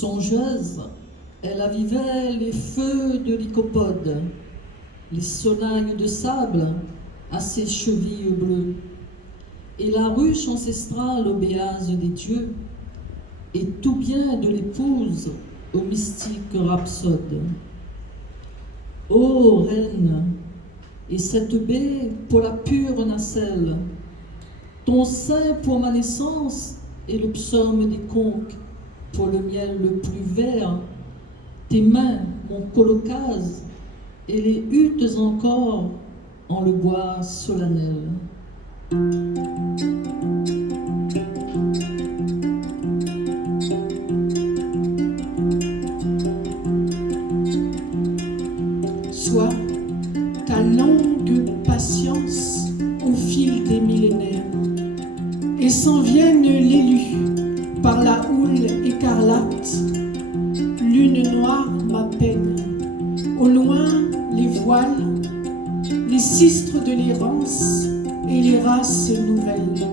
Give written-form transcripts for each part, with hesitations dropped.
Songeuse, elle avivait les feux de lycopode, les sonnailles de sable à ses chevilles bleues, et la ruche ancestrale au béase des dieux, et tout bien de l'épouse au mystique rhapsode. Ô reine, et cette baie pour la pure nacelle, ton sein pour ma naissance et le psaume des conques pour le miel le plus vert, tes mains, mon colocase, et les huttes encore en le bois solennel. Sois ta longue patience au fil des millénaires, et s'en vienne l'élu par la houle écarlate. Lune noire ma peine, au loin les voiles, les sistres de l'errance et les races nouvelles.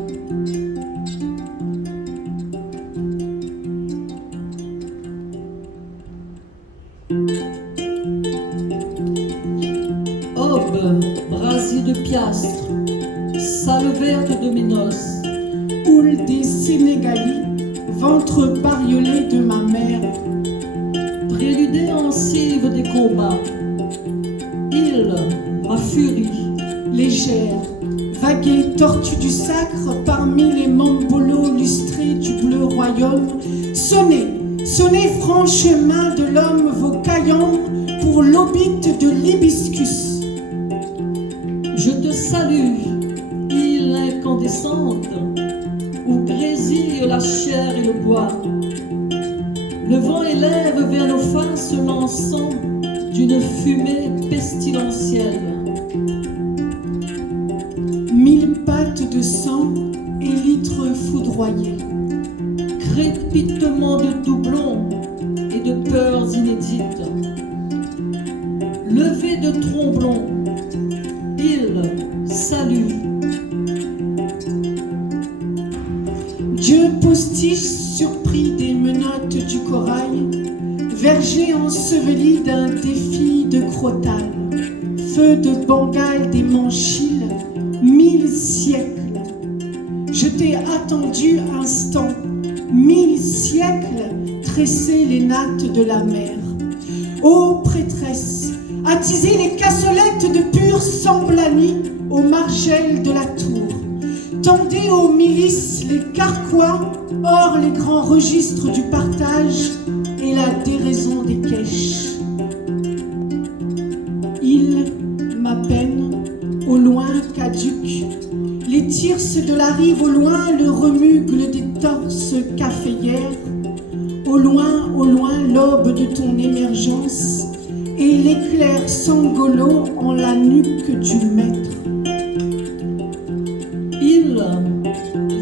Aube, brasier de piastre, salle verte de mes noces, Houle des Sénégalies, ventre bariolé de ma mère, préludé en cive des combats, île, ma furie, légère, vaguée tortue du sacre parmi les mambolos lustrés du bleu royaume. Sonnez, sonnez franc chemin de l'homme vos caillons pour l'obite de l'hibiscus. je te salue, île incandescente, où grésille la chair et le bois. Le vent élève vers nos faces l'encens d'une fumée pestilentielle. Mille pattes de sang, élytres foudroyés, Crépitement de doublons et de peurs inédites. Levée de tromblons, île, salut. Dieu postiche surpris des menottes du corail, verger enseveli d'un défi de crotale, feu de Bengale des Manchilles, 1000 siècles. Je t'ai attendu instant, 1000 siècles, tresser les nattes de la mer. Ô prêtresse, attisez les cassolettes de pur samblanie aux margelles de la tour. Tendez aux milices les carquois, hors les grands registres du partage et la déraison des caches. Île, ma peine, au loin caduque, les tirses de la rive au loin, le remugle des torses caféières, au loin l'aube de ton émergence et l'éclair sangolo en la nuque du maître. Île,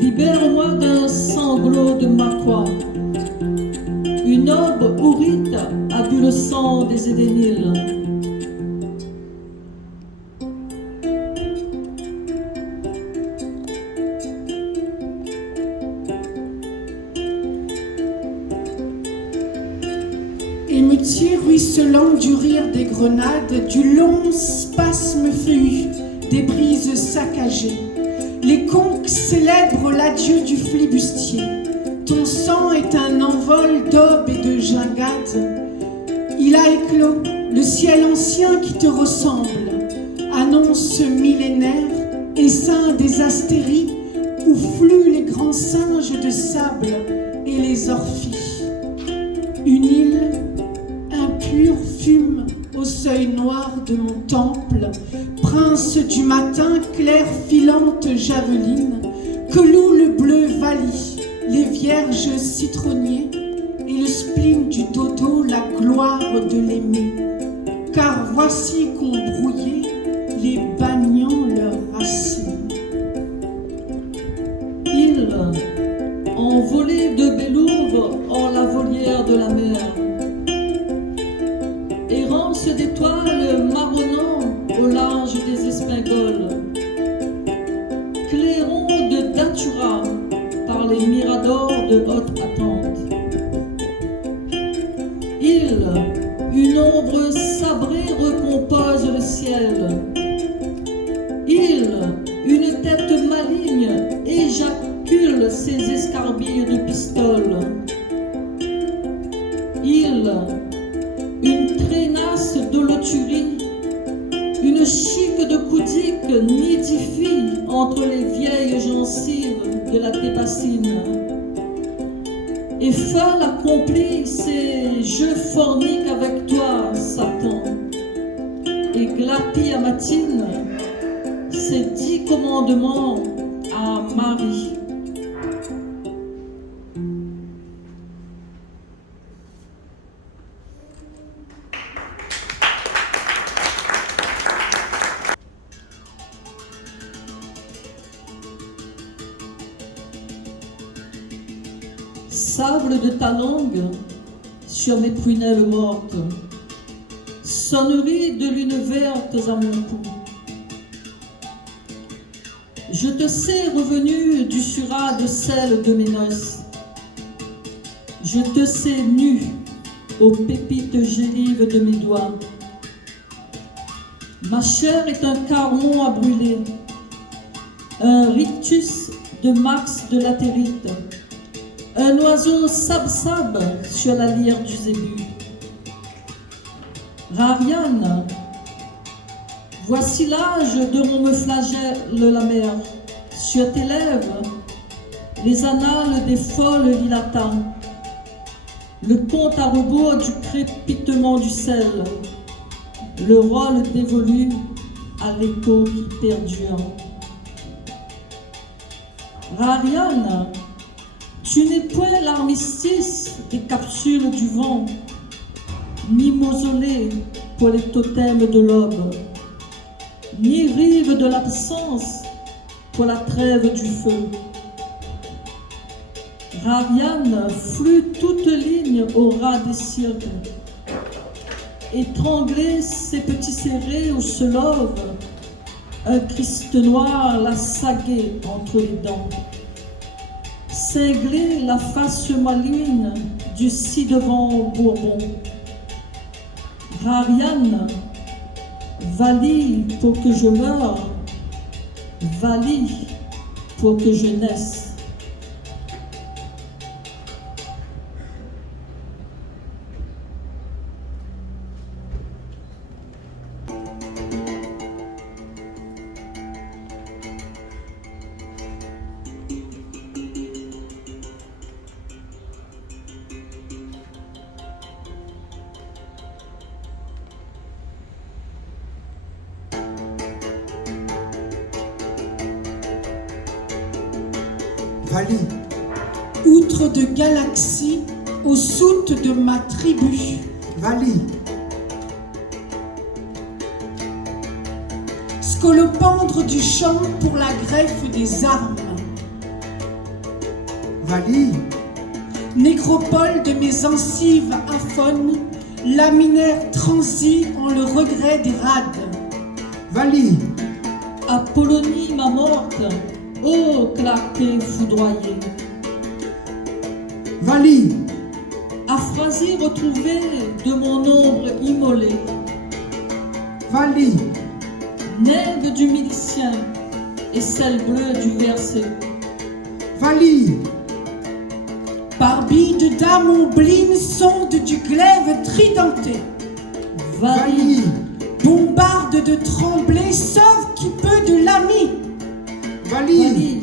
libère-moi d'un sanglot de Makwa. Une aube ourite a bu le sang des Édéniles. Émeutier ruisselant du rire des grenades, du long spasme feuillu, des brises saccagées. Les conques célèbrent l'adieu du flibustier. Ton sang est un envol d'aube et de gingade. Il a éclos, le ciel ancien qui te ressemble, annonce millénaire, essaim des astéries, où fluent les grands singes de sable et les orphies. Une île impure fume au seuil noir de mon temple, prince du matin, claire filante javeline, que loue le bleu vali, les vierges citronniers et le spleen du dodo, la gloire de l'aimer. Car voici qu'ont brouillé les bagnants leurs racines. Île, envolée de Bélouve hors la volière de la mer. Errance d'étoiles marronnant au large des espingoles. Clairon de Datura par les miradors de haute attente. nidifie entre les vieilles gencives de la Tépassine. Et folle accomplit ces jeux forniques avec toi, Satan. Et glapie à Matine ces 10 commandements à Marie. Sable de ta langue sur mes prunelles mortes, sonnerie de lunes vertes à mon cou. Je te sais revenu du surat de sel de mes noces. Je te sais nu aux pépites gélives de mes doigts. Ma chair est un caron à brûler, un rictus de max de latérite, un oiseau sab-sab sur la lyre du zébu. Rariane, voici l'âge dont me flagelle la mer. Sur tes lèvres, les annales des folles lilata, le compte à rebours du crépitement du sel, le rôle dévolu à l'écho qui perdure. Rariane, tu n'es point l'armistice des capsules du vent, ni mausolée pour les totems de l'aube, ni rive de l'absence pour la trêve du feu. Rariane flue toute ligne au ras des cirques, étrangler ses petits serrés où se love un Christ noir la saguée entre les dents, cingler la face maligne du ci-devant Bourbon. Rariane, valie pour que je meure, valie pour que je naisse. Vali, Outre de galaxies aux soutes de ma tribu, Vali, scolopendre du champ pour la greffe des armes, Vali, nécropole de mes encives aphones, laminaire transi en le regret des rades. Vali, Apollonie ma morte, ô clarté foudroyée. Vali, Aphrasie retrouvée de mon ombre immolée. Vali, Nègre du milicien et celle bleue du verset. Vali, Barbille de dame ombline, sonde du glaive tridenté. Vali, Vali, Bombarde de tremblay, sauve qui peut de l'ami. Vali, Vali,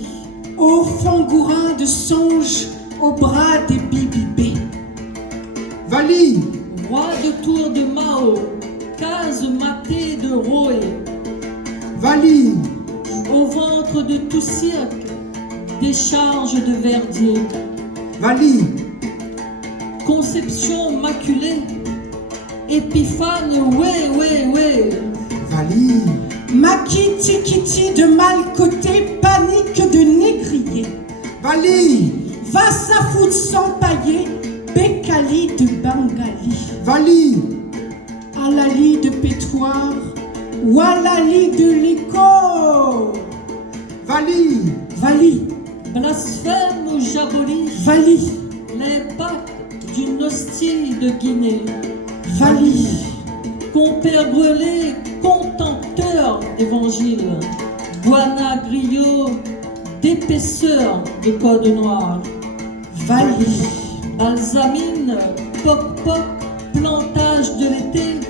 Ô fangourin de songe au bras des bibibés. Vali, roi de tour de Mao, case matée de Roé, Vali, au ventre de tout cirque, décharge de verdier, Vali, conception maculée, épiphane, ouais, Vali, Maquis tikiti de mal côté, panique de négrier. Vali, Va sa foudre sans pailler, Bécali de Bengali. Vali, Alali de pétoire, Walali de l'écho. Vali, Vali, blasphème ou jabolie, Vali, l'impact d'une hostie de Guinée, Vali, compère brûlé, contempteur d'évangile, guana griot, d'épaisseur de code noir, Vali, balsamine, poc-poc, plantage de l'été,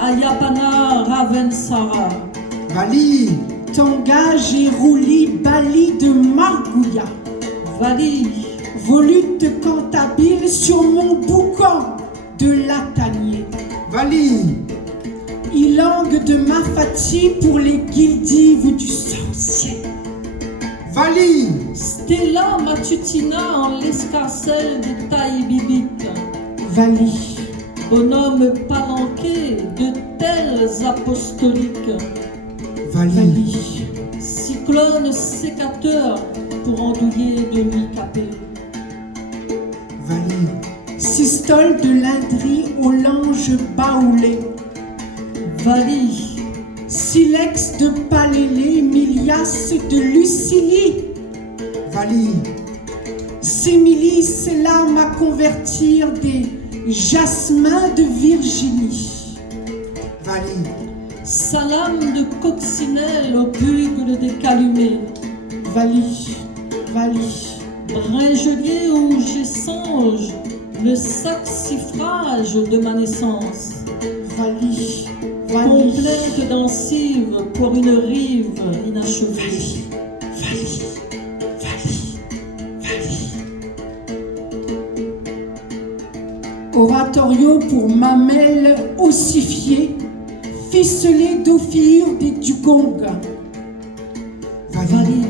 Ayapana Ravensara, Vali, Tangage et Rouli Bali de Margouya. Vali, Volute cantabile sur mon boucan de latanier. Vali, Ilangue de Mafati pour les guildives du sorcier. Vali, Stella matutina en l'escarcelle de taille bibique. Vali, Bonhomme palanqué de tels apostoliques. Vali, Vali, Cyclone sécateur pour andouiller de lui capé. Vali, Systole de l'Indrie au lange baoulé. Vali, Silex de Palélé, Milias de Lucili. Vali, Sémilis larmes à convertir des jasmins de Virginie. Vali, Salam de coccinelle au bugle des calumets. Vali, Vali, Bringelier où j'y songe le saxifrage de ma naissance. Vali, Vali, Complainte densive pour une rive inachevée. Vali, Vali, Vali. Oratorio pour mamelle ossifiée, ficelé d'ophir des Dugong. Vali,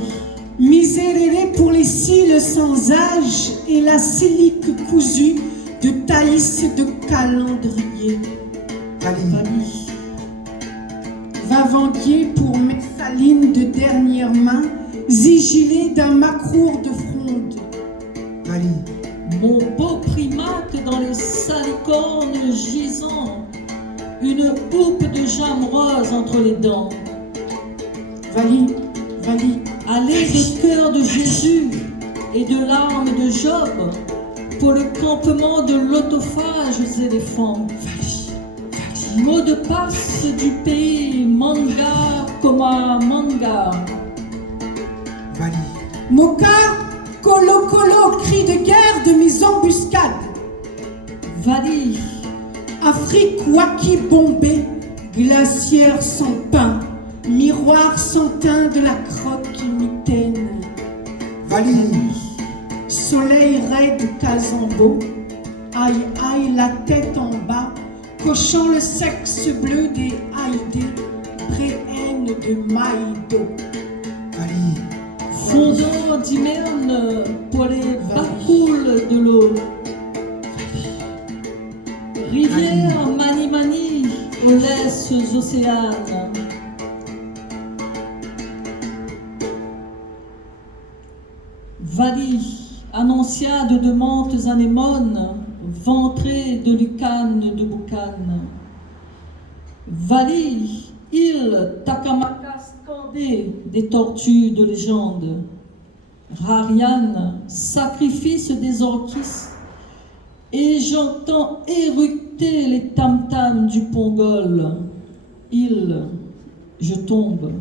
Miséréré pour les cils sans âge et la silique cousue de Thaïs de calendrier. Vali, Vavandier pour Messaline de dernière main, zigilé d'un macrour de fronde. Vali, Mon beau primate dans les salicornes gisant, une houppe de jam rose entre les dents. Vali, Vali, Allée des cœurs de Jésus et de larmes de Job pour le campement de l'autophages éléphants. Mot de passe du pays manga coma manga. Vali, Mokar, colo colo, cri de guerre de mes embuscades. Vali, Afrique waki bombée, glacière sans pain, miroir sans teint de la croque mitaine. Vali, Soleil raide Casambo, aïe aïe la tête en bas, cochant le sexe bleu des haïdés, préhaine de Maïdo. Vali, fondant d'hymerne pour les bacoules de l'eau. Rivière Mani Mani aux laisses océanes. Vali, annonciade de mantes anémones, ventrée de lucanes de boucanes. Vali, île Takamaka scandée des tortues de légende. Rariane, sacrifice des orchis, et j'entends éructer les tam-tams du Pongol. Île, je tombe.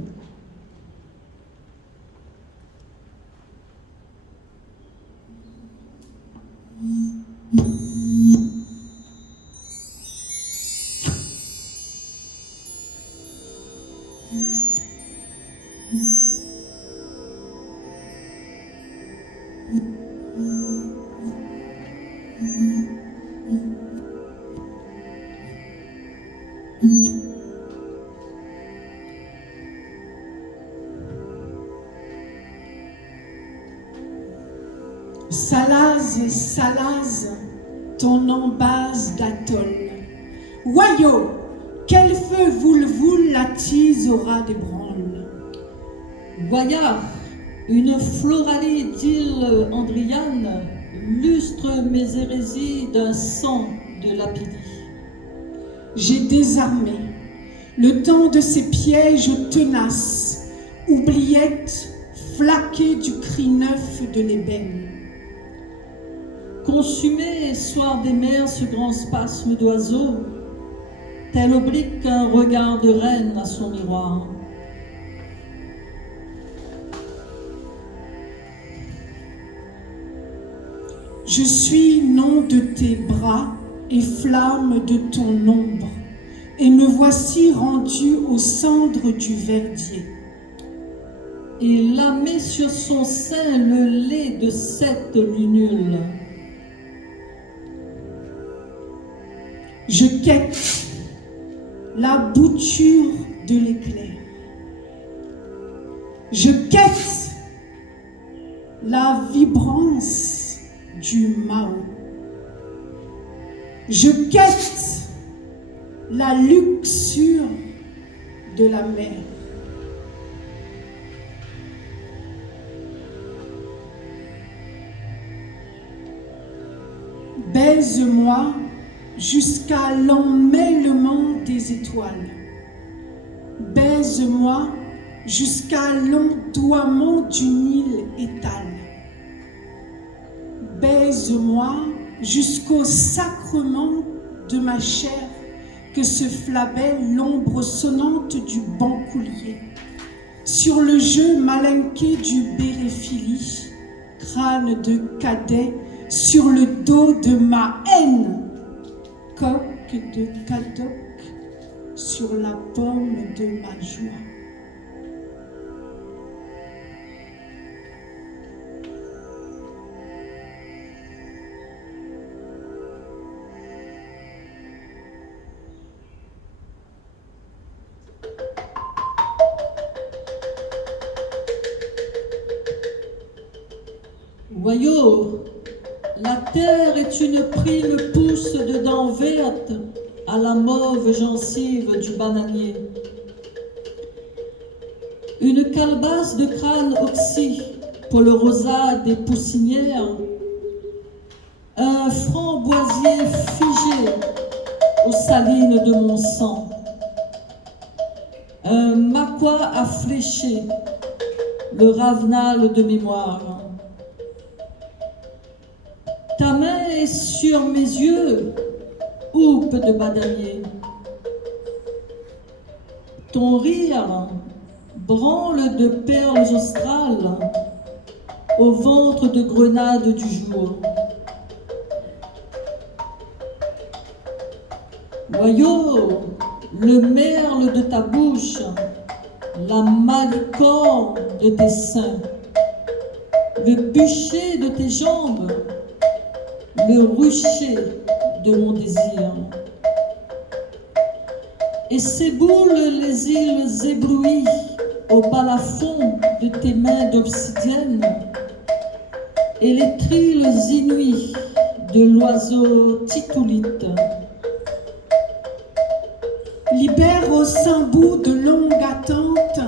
Salaz, Salaz, ton embase d'atoll. Wayo, quel feu voule-voule la tise aura des branles. Goyard, une floralie d'île Andriane, lustre mes hérésies d'un sang de lapidie. J'ai désarmé le temps de ces pièges tenaces, oubliettes flaquées du cri neuf de l'ébène. Consumé, soir des mers, ce grand spasme d'oiseau, tel oblique qu'un regard de reine à son miroir. Je suis nom de tes bras et flamme de ton ombre, et me voici rendu aux cendres du verdier. et lamer sur son sein le lait de 7 lunules. Je quête la bouture de l'éclair. Je quête la vibrance du Mao. Je quête la luxure de la mer. Baise-moi jusqu'à l'emmêlement des étoiles. Baise-moi jusqu'à l'ondoiement du Nil étale. Baise-moi jusqu'au sacrement de ma chair que se flabelle l'ombre sonnante du bancoulier. Sur le jeu malinqué du béréphili, crâne de cadet, sur le dos de ma haine, coque de cadoc, sur la pomme de ma joie. Voyons, la terre est une prime pousse de dents vertes à la mauve gencive du bananier. Une calebasse de crâne oxy pour le rosade des poussinières. Un framboisier figé aux salines de mon sang. Un maquois à flécher le ravenal de mémoire. Ta main est sur mes yeux, houppe de badanier. Ton rire, branle de perles australes au ventre de grenade du jour. Voyons, le merle de ta bouche, la malicorne de tes seins, le bûcher de tes jambes, le rucher de mon désir. Et s'éboulent les îles éblouies au balafon de tes mains d'obsidienne et les trilles inouïs de l'oiseau titulite. Libère au sein bout de longue attente,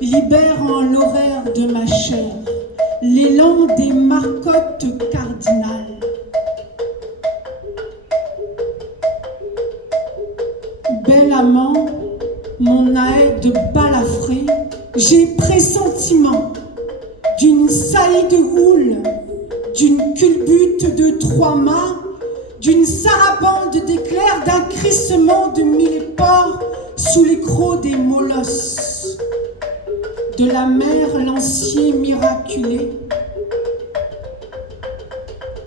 libère en l'horaire de ma chair, l'élan des marcottes cardinales. Bel amant, mon aède balafré, j'ai pressentiment d'une saillie de houle, d'une culbute de 3 mâts, d'une sarabande d'éclairs, d'un crissement de millepores sous les crocs des molosses, de la mer lancier miraculé,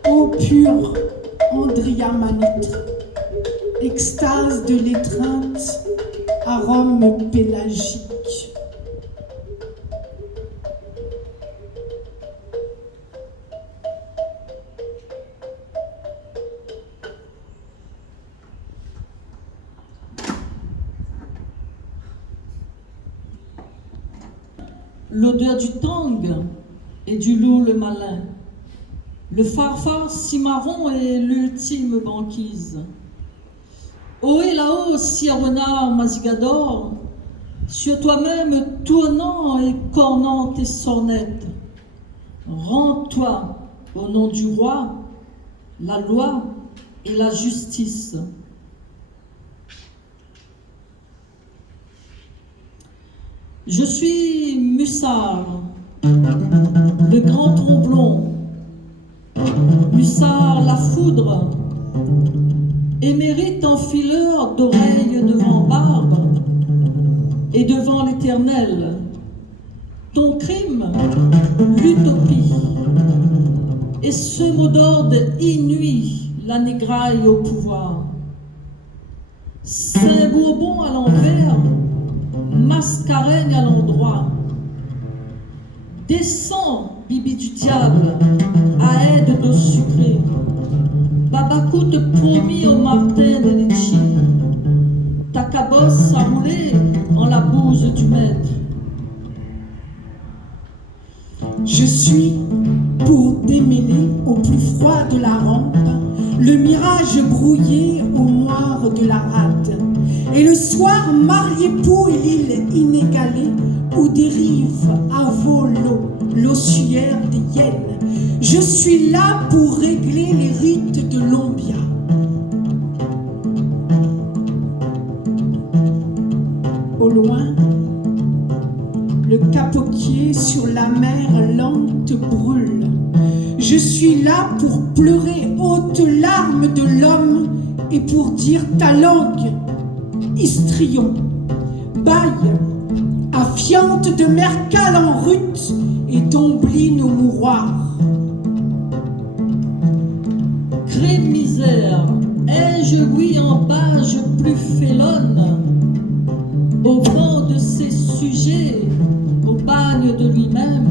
eau pure, andriamanite, extase de l'étreinte, arôme pélagique. L'odeur du tang et du loup le malin. Le farfar cimarron est l'ultime banquise. Ohé là-haut, sire renard mazigador, sur toi-même tournant et cornant tes sornettes. Rends-toi au nom du roi, la loi et la justice. Je suis Mussar, le grand tromblon, Mussar la foudre, émérite enfileur d'oreilles devant barbe et devant l'Éternel. Ton crime, l'utopie, et ce mot d'ordre inouï, la négraille au pouvoir. Saint-Bourbon à l'envers, Mascareigne à l'endroit. Descends, bibi du diable, à aide d'eau sucrée. Babacou te promis au Martin de Litchi. Ta cabosse a roulé en la bouse du maître. Je suis pour démêler au plus froid de la rampe le mirage brouillé au moire de la rade. Et le soir, Mariépou et l'île inégalée où dérive à volo l'ossuaire des hyènes. Je suis là pour régler les rites de l'Ombia. Au loin, le capoquier sur la mer lente brûle. Je suis là pour pleurer haute larmes de l'homme et pour dire ta langue, histrion, baille, affiante de mercale en rut et d'ombline au mouroir. Crée misère, ai-je oui en bage plus félonne, au vent de ses sujets, au bagne de lui-même.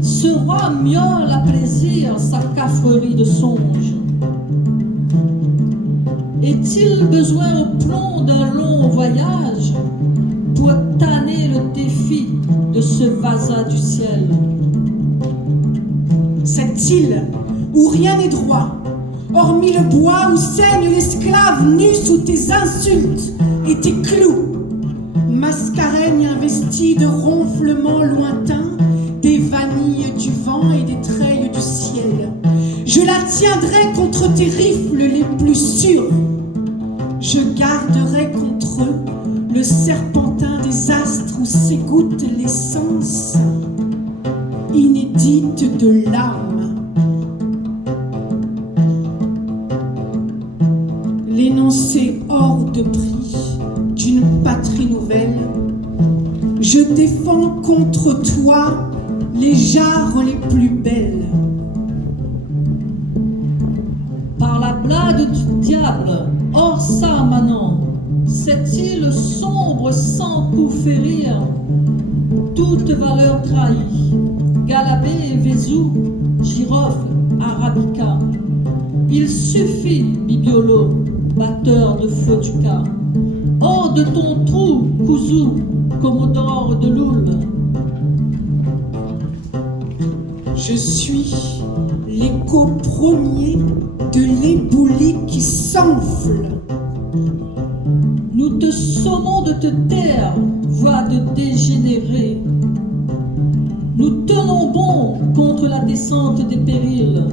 Ce roi miaule à plaisir sa cafrerie de songe. Est-il besoin au plomb d'un long voyage pour tanner le défi de ce vasa du ciel? Cette île où rien n'est droit, hormis le bois où saigne l'esclave nu sous tes insultes et tes clous. Mascareigne investie de ronflements lointains, des vanilles du vent et des treilles du ciel. Je la tiendrai contre tes rifles les plus sûrs. Je garderai contre eux le serpentin des astres où s'égoutte l'essence inédite de l'âme. L'énoncé hors de prix d'une patrie nouvelle, je défends contre toi les jarres les plus belles. Par la blade du diable, hors ça manant, cette île sombre sans coup férir, toute valeur trahie, Galabé, Vézou, Girofle, Arabica. Il suffit, Bibiolo, batteur de Fotuca, hors de ton trou, Kouzou, Commodore de Loul. Je suis l'écho premier de l'éboulis qui s'enfle. Nous te sommons de te taire, voix de dégénéré. Nous tenons bon contre la descente des périls.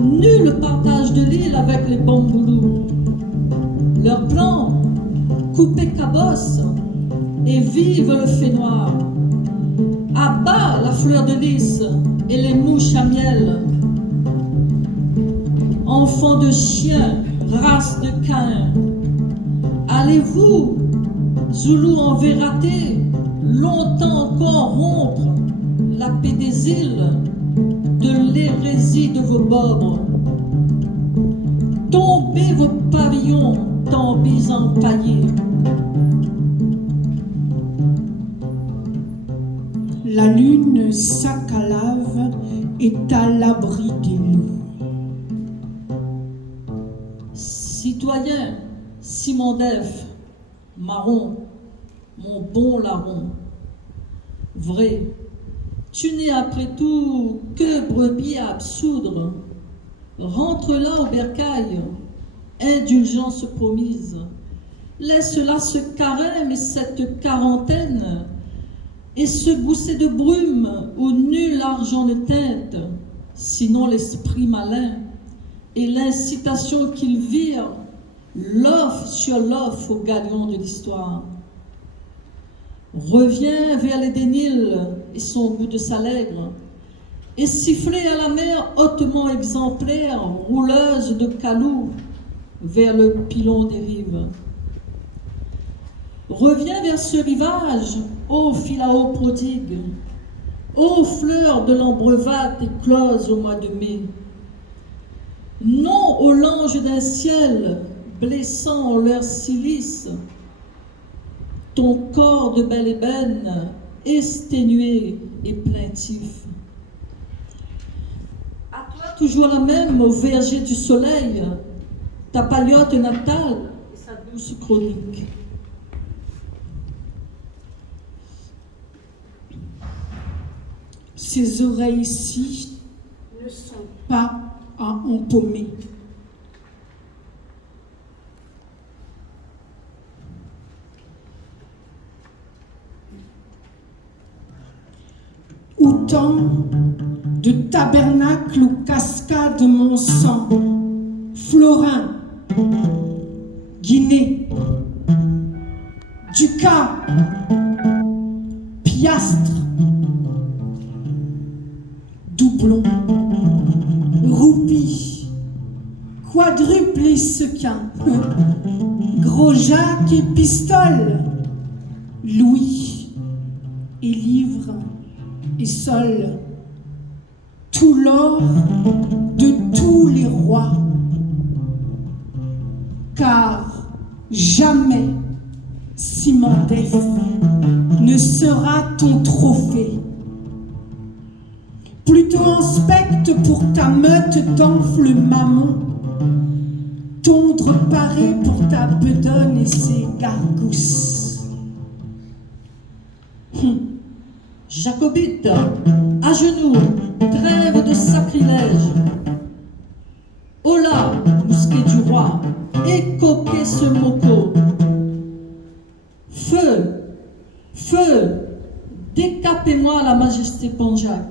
Nul partage de l'île avec les bamboulous. Leur plan, couper cabosse et vive le fait noir. À bas la fleur de lys et les mouches à miel. Enfants de chiens, race de Caïn, allez-vous, Zoulou en vératé, longtemps encore rompre la paix des îles de l'hérésie de vos bobres? Tombez vos pavillons, tambis empaillés. La lune, sac à lave, est à l'abri des loups. Citoyen Simon Def, marron, mon bon larron, vrai, tu n'es après tout que brebis à absoudre. Rentre là au bercail, indulgence promise. Laisse là ce carême et cette quarantaine, et ce gousset de brume où nul argent ne teinte, sinon l'esprit malin et l'incitation qu'il vire, l'offre sur l'offre au galion de l'histoire. Reviens vers les Déniles et son goût de salègre, et siffler à la mer hautement exemplaire, rouleuse de calous, vers le pilon des rives. Reviens vers ce rivage, ô Philao prodigue, ô fleurs de l'Ambrevate écloses au mois de mai. Non aux langes d'un ciel blessant leur silice, ton corps de belle ébène exténué et plaintif. À toi toujours la même au verger du soleil, ta paliote natale et sa douce chronique. Ces oreilles-ci ne sont pas à empaumer. Autant de tabernacles où cascade mon sang, Florin, Guinée, Ducat, Piastre, Doublon, Roupie, Quadruple et Sequin, Gros Jacques et Pistole, Louis et Livre et Sol, tout l'or de tous les rois, car jamais Simandef ne sera ton trophée. Plutôt en spectre pour ta meute d'enfle mammon, tondre paré pour ta bedonne et ses gargousses. Jacobite, à genoux, trêve de sacrilège. Hola, mousquet du roi, écoquez ce moco. Feu, feu, décapez-moi la majesté Ponjac.